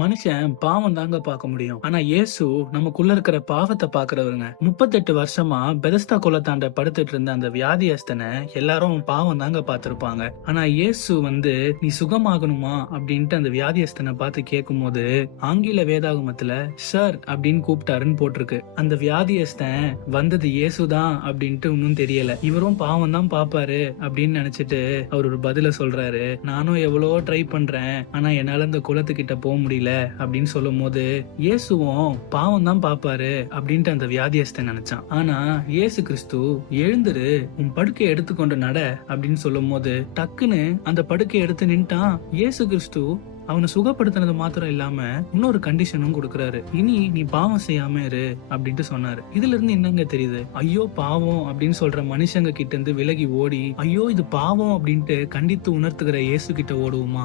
மனுஷன் பாவம் தாங்க பார்க்க முடியும். ஆனா இயேசு நமக்குள்ள இருக்கிற பாவத்த பார்க்கிறவருங்க. 38 வருஷமா பெதஸ்தா குளத்தாண்ட படுத்துட்டு இருந்த அந்த வியாதியஸ்தன எல்லாரும் பாவம் தாங்க பார்த்திருப்பாங்க. ஆனா இயேசு நீ சுகமாகணுமா அப்படின்ட்டு அந்த வியாதியஸ்தனை பார்த்து கேட்கும்போது ஆங்கில வேதாகமத்துல சார் அப்படின்னு கூப்பிட்டாருன்னு போட்டிருக்கு. அந்த வியாதியஸ்தன் வந்தது இயேசுதான் அப்படின்ட்டு இன்னும் தெரியல. இவரும் பாவம் தான் பாப்பாரு அப்படின்னு நினைச்சிட்டு அவர் ஒரு பதில சொல்றாரு. நானும் எவ்வளவோ ட்ரை பண்றேன், ஆனா என்னால இந்த குளத்துக்கிட்ட போக முடியல அப்படின்னு சொல்லும் போது இயேசுவும் பாவம் தான் பாப்பாரு அப்படின்ட்டு அந்த வியாதியஸ்தன் நினைச்சான். ஆனா இயேசு கிறிஸ்து எழுந்துரு, உன் படுக்கையை எடுத்துக்கொண்டு நட அப்படின்னு சொல்லும் போது டக்குன்னு அந்த படுக்கையை எடுத்து நின்ட்டான். இயேசு கிறிஸ்து அவனை சுகப்படுத்தினது மாத்திரம் இல்லாம இன்னொரு கண்டிஷனும் கொடுக்கறாரு. இனி நீ பாவம் செய்யாம இரு அப்படின்ட்டு சொன்னாரு. இதுல இருந்து என்னங்க தெரியுது? ஐயோ பாவம் அப்படின்னு சொல்ற மனுஷங்க கிட்ட இருந்து விலகி ஓடி ஐயோ இது பாவம் அப்படின்ட்டு கண்டித்து உணர்த்துகிற இயேசு கிட்ட ஓடுவோமா?